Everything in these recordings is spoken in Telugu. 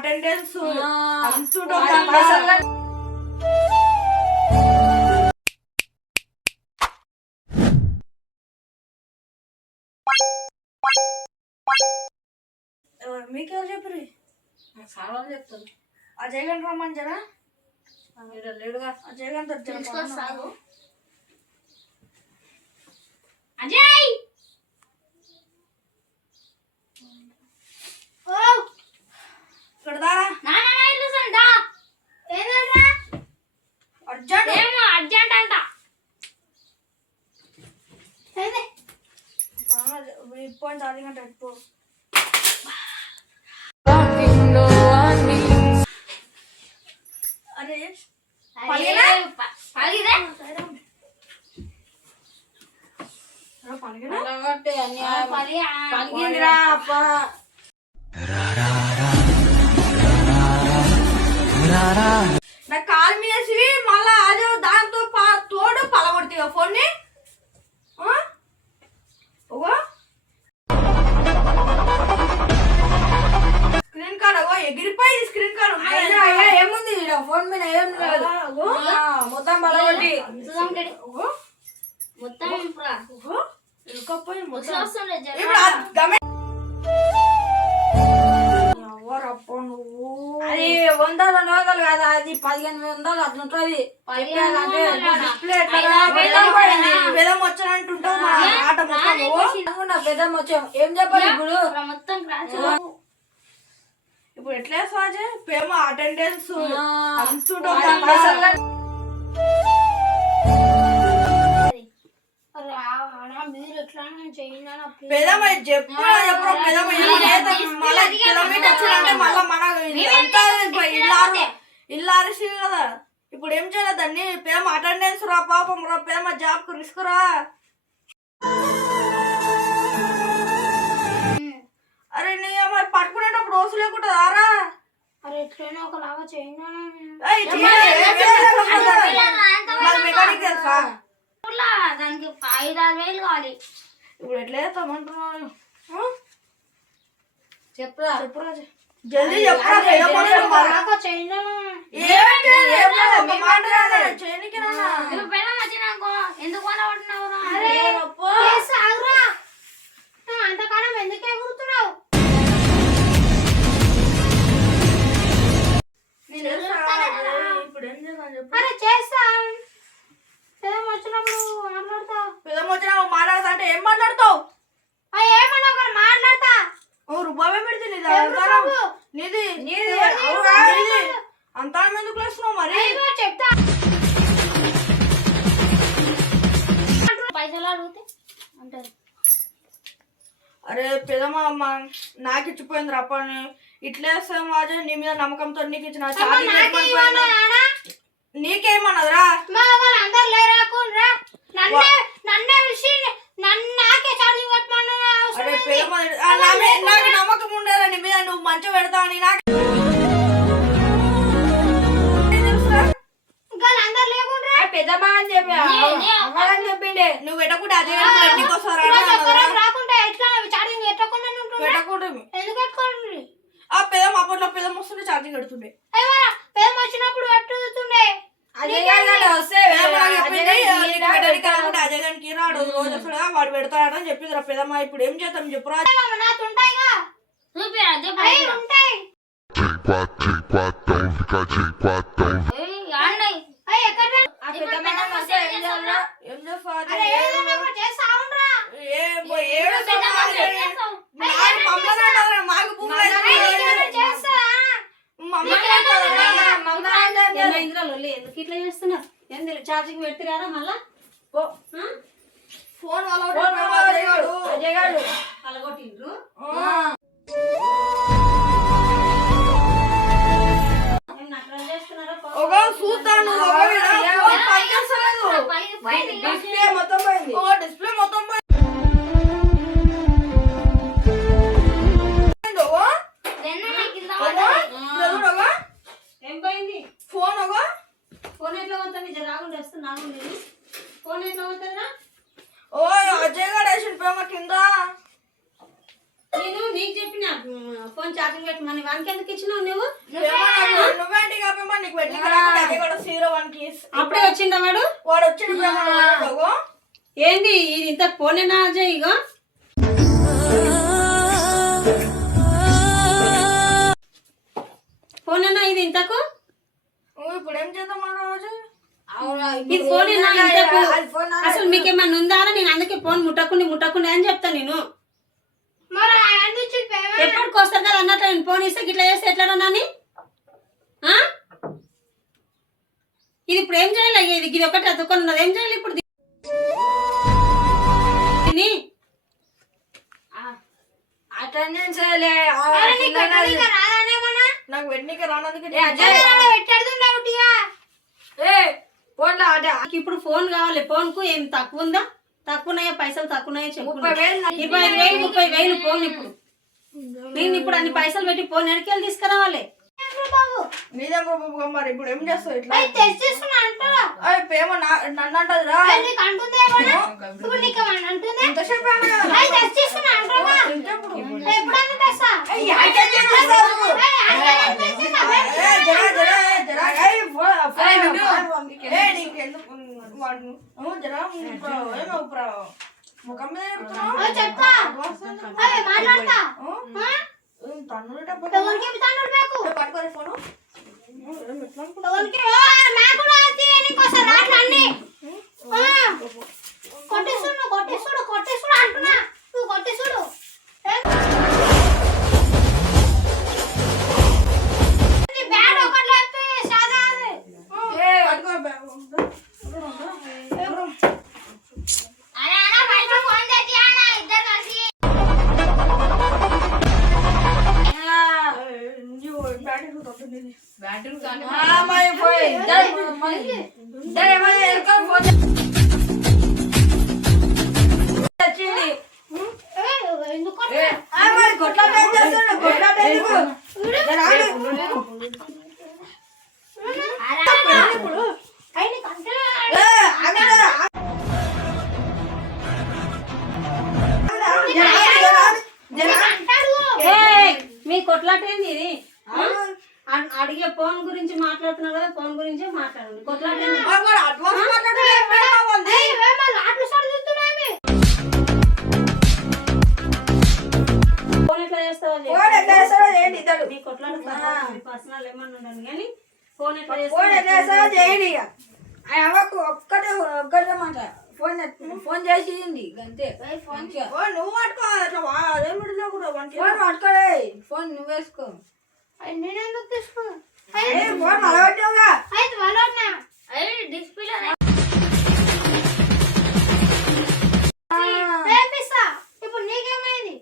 అటెండెన్స్ మీకెవరు చెప్పరు? చాలా చెప్తాను. అజయ్ గంట రమ్మని జరా లేడుగా. అజయ్ గంట అజయ్ ఇక్కడ దారా అర్జెంట్ అర్జెంట్ అంట. ఇప్పుడు చార్జింగ్ అంటే ఎక్కువ పలిగిందిరా అప్ప. నా కాలు మీసి మళ్ళా అదే దాంతో తోడు పలగొడుతుంది ఫోన్ ని. స్క్రీన్ కార్డ్ ఎగిరిపోయింది. స్క్రీన్ కార్డ్ ఏముంది ఫోన్ మీద? ఏం లేదు, మొత్తం పలగొట్టి మొత్తం అది 100-200 కదా, అది 1500 అట్లా ఉంటుంది. పెదం వచ్చానంటుంటావు ఆట పెద్దమ్మ వచ్చాం. ఏం చెప్పాలి ఇప్పుడు? మొత్తం ఇప్పుడు ఎట్లా సాజే పేమ అటెండెన్స్ మీరు ఎట్లా పెదమ్మ చెప్పు ఇల్లు అరిసి కదా. ఇప్పుడు ఏం చేయాలి దాన్ని? పేమ అటెండెన్స్ రా పాపం రా, పేమ జాబ్ కు రిస్క్ రా. అరే నీ మరి పట్టుకునేటప్పుడు రోజు లేకుండా రా. అరే ఎట్లైనా ఒకలాగా చేయండి. మెకానిక్ తెలుసా? దానికి 5-6 వేలు కావాలి. ఇప్పుడు ఎట్లా చేస్తామంటున్నాను? చెప్పురా జల్దీ చెప్పురా. ఎందుకు అంతకాలం ఎందుకు ఎగురుతున్నావు? ఇప్పుడు ఏం చేద్దాం చెప్పు. అరే చేస్తా. పెదం వచ్చినప్పుడు మాట్లాడతా. పెదం వచ్చినప్పుడు మాట్లాడతా అంటే ఏం మాట్లాడతావు? ఏమన్నా ఒకరు మాట్లాడతా. రూపాయే పెడితే నీది అంతా ఎందుకు లేస్తున్నావు మరి? చెప్తా. పైసలు అడిగితే అంటారు. అరే పెదమ్మ నాకు ఇచ్చిపోయింది రప్పని. ఇట్లా వేస్తాం వాజే, నీ మీద నమ్మకంతో నీకు ఇచ్చిన నీకేమన్నదిరా? అందరు లేరాకుండా నన్నే విషి నాకే ఛార్జింగ్ పెట్టమన్నా. అరే పెదమ్మ నాకు నమ్మకం ఉండేరా నీ మీద, నువ్వు మంచిగా పెడతా అని. నాకు అందరు లేకుండా పెద్దమ్మ అని చెప్పిండే. నువ్వు పెట్టకుండా అదే రాకుండా ఎట్లా ఛార్జింగ్ పెట్టకుండా పెట్టకుండా ఎందుకు పెట్టుకోండి? ఆ పెదం అప్పట్లో పెదం వస్తుండే ఛార్జింగ్ పెడుతుండే. పెదం వచ్చినప్పుడు పెట్టుతుండే. అజయ్ గారికి రాడు రోజు వస్తాడు, వాడు పెడతాడని చెప్పింది పెదమ్మ. ఇప్పుడు ఏం చేద్దాం చెప్పురా? ఎందుకు ఇట్లా చేస్తున్నారు? ఏం తెలియదు, ఛార్జింగ్ పెడతారా మళ్ళా? ఫోన్ అజయ్ గారు అలగొట్టిండ్రు. చూస్తాను డిస్ప్లే మొత్తం పోయింది. ఫోన్ ఛార్జింగ్ పెట్టి మన వానికి ఎందుకు ఇచ్చినావు నువ్వు? నువ్వేంటి కాపేమా నీకు పెట్టి జీరో 1 keys. అప్పుడే వచ్చిందా వాడు? వాడు వచ్చిన ప్రేమ ఏంది ఇది ఇంత ఫోనేనా అజయ్? ఇగో ఫోనేనా ఇది ఇంతకు? ఇప్పుడు ఏం చేద్దాం ఆ రోజు? ఇది ఫోనేనా ఇంతకు? అసలు మీకేమన్నా ఉందా? నేను అందుకే ఫోన్ ముట్టకుండా అని చెప్తా నేను. మరి ఆయన ఇచ్చిన పేమ ఎప్పటికి వస్తారు కదా అన్నట్లు నేను ఫోన్ ఇస్తే ఇట్లా చేస్తే ఎట్లా నాని? ఇది ఇప్పుడు ఏం చేయాలి? ఇది ఒకటి అతుకున్నది ఏం చేయాలి ఇప్పుడు? అటెండెన్స్ చేయలే నాకు వెంటనే రానందుకు ఫోన్లో నాకు ఇప్పుడు ఫోన్ కావాలి. ఫోన్ కు ఏం తక్కువ ఉందా? తక్కువన్నాయో పైసలు తక్కువన్నాయో చెప్పు. 25,000 30,000 ఫోన్ ఇప్పుడు. నేను ఇప్పుడు అన్ని పైసలు పెట్టి ఫోన్ ఎడికెళ్ళి తీసుకురావాలి. నీదే బాబు మరి ఇప్పుడు ఏం చేస్తావు ఇట్లా? ప్రేమ నన్ను అంటది రా. ఇంతసేపు ముఖం మీద పట్టుకోరు ఫోను కొట్టేసుడు అంటున్నా నువ్వు కొట్టేసుడు బ్యాడ్ ఒకటి లేకపోతే సాదా మీ కొట్లాటేంది ఇది? అడిగే ఫోన్ గురించి మాట్లాడుతున్నారు కదా, ఫోన్ గురించే మాట్లాడండి. కొట్లాటేంది? ఫోన్ ఎట్లా చేస్తావో మీ కొట్లాట పర్సనల్ ఏమన్నా ఉండను కానీ ఫోన్ ఎట్లా చేయండి. ఒక్కటే మాట ఫోన్ చేసింది అంతే. నువ్వు పట్టుకోవాలి అట్లా అదే ఫోన్ పట్టుకోలే, ఫోన్ నువ్వు వేసుకో. నేనెందుకు తీసుకో ఫోన్ అలవాటుగా అయితే వాళ్ళ డిస్ప్లే ఇప్పుడు నీకేమైంది?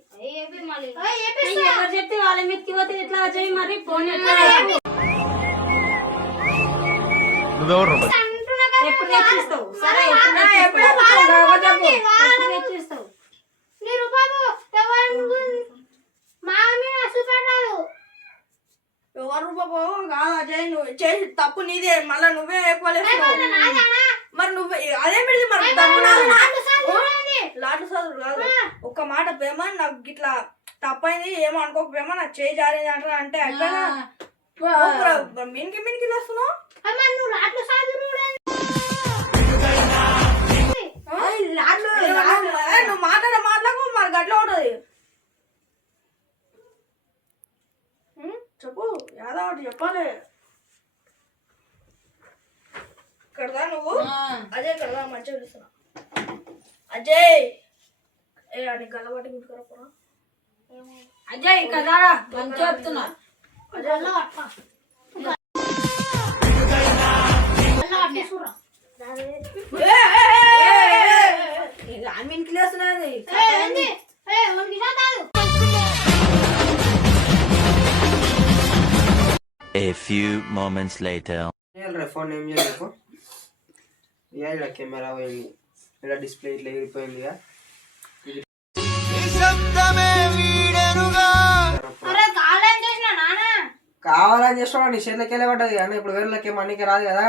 ఎవరు చెప్తే వాళ్ళ మీదకి పోతే ఎట్లా వచ్చాయి మరి? ఫోన్ ఎప్పుడు తెచ్చిస్తావు? సరే ఎప్పుడు తెచ్చిస్తావు? ఎవరు బాబు కాదు అజయ్, నువ్వు చేసి తప్పు నీదే, మళ్ళా నువ్వే ఎక్కువ మరి నువ్వే అదే పెడితే మరి తప్పు లాటు చదువు కాదు. ఒక్క మాట ప్రేమ నాకు ఇట్లా తప్పైంది ఏమో అనుకోక ప్రేమ నాకు చేయి జారింది అంటారా అంటే అయిపోయినా మినికి వస్తున్నావు. నువ్వు మాట్లాడే మాటలకు మరి గట్ల ఉంటుంది. చెప్పు యాదో ఒకటి చెప్పాలి. కడదా నువ్వు అజయ్ కడదా మంచిగా పిలుస్తున్నా. అజయ్ అని గల్లబట్టి గుర్తుకురా. అజయ్ కదారా మంచి చెప్తున్నా. మినికి లేస్తున్నది. A few moments later. Phone ఏం చేయలేకు ఇలా కెమెరా పోయింది, ఇలా డిస్ప్లే ఇట్లా ఎగిరిపోయిందిగా. కావాలని చేస్తాడు నీ చేతికి వెళ్ళే పడ్డది కానీ ఇప్పుడు వేరేలకి మనకి రాదు కదా.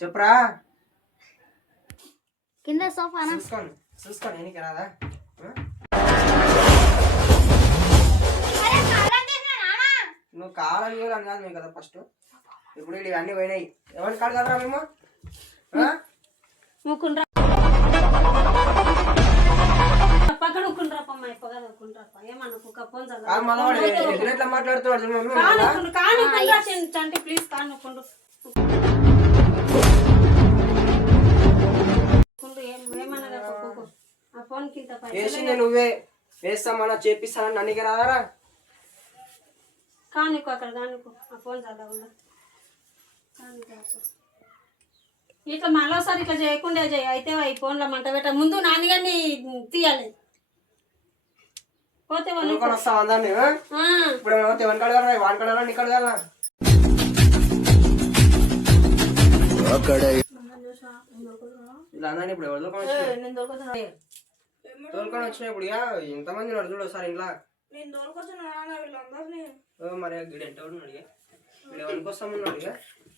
చెప్పురా. కింద సోఫానా చూసుకోండి ఎనికి రాదా అరే కాలం చేసినా నానా నువ్వు కావాలని కూడా అని కాదు మీకు కదా ఫస్ట్ ఇప్పుడు వీళ్ళు ఇవన్నీ పోయినాయి ఎవరిని కాదు కదరా మేము ఊకుండ్రా పక్కన ఊకుండ్రాప అమ్మ ఎక్కువగా ఊకుండ్రాప ఏమనుకో ఫోన్ ఎట్లా మాట్లాడుతున్నాడు మమ్మీ చంటి ప్లీజ్ కానుకుండు ఏమన్నా ఆ ఫోన్ కింద వేసింది నువ్వే వేస్తామన్నా చేపిస్తానని నన్నుకి రాదారా కానుకో అక్కడ కానుకో ఆ ఫోన్ చదవకుండా ఇట్లా మళ్ళీసారి ఇట్లా చేయకుండా చేయి అయితే ఈ ఫోన్లో మంట పెట్ట ముందు నాన్నగారిని తీయాలి పోతే వస్తావు అందరినీ ఇప్పుడు ఎవరిని కడగలరా వాడిని కడగలరా నీ కడగలరా ఇలా అందరినీ ఇప్పుడు ఎవరు తోలుకొని వచ్చినా ఇప్పుడు ఎంతమంది ఉన్నాడు చూడు సార్ ఇంట్లో నేను దొరకొచ్చిన వీళ్ళందరినీ మరి గిడి ఎంత ఉన్నాడు వీడు ఎవరికి వస్తామన్నాడు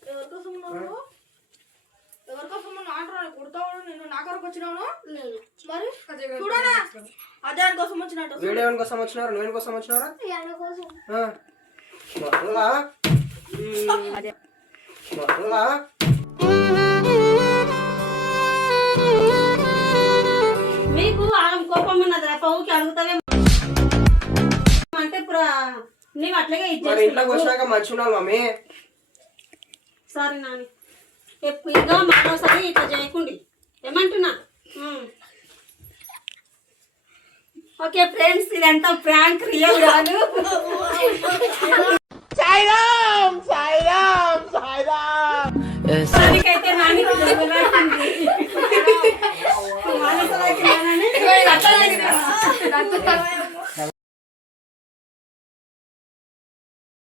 ఎవరికోసం ఉన్నావు ఎవరికోసం ఆటలు కుడతావు నేను నా కొరకు వచ్చినాను మరి చూడనా అదే కోసం వచ్చినట్టు వీడు ఎవరి కోసం వచ్చినారు నువ్వు కోసం వచ్చినారా మీకు ఆమె కోపం ఉన్నది పౌకి అడుగుతావే అంటే నీవు అట్లాగే ఇంట్లోకి వచ్చినాక మంచి ఉండాలి మమ్మీ సారీ నాని ఇంకా మరోసారి ఇట్లా చేయకండి ఏమంటున్నా ఓకే ఫ్రెండ్స్ ఇదంతా ప్రాంక్ రియల్ కాదు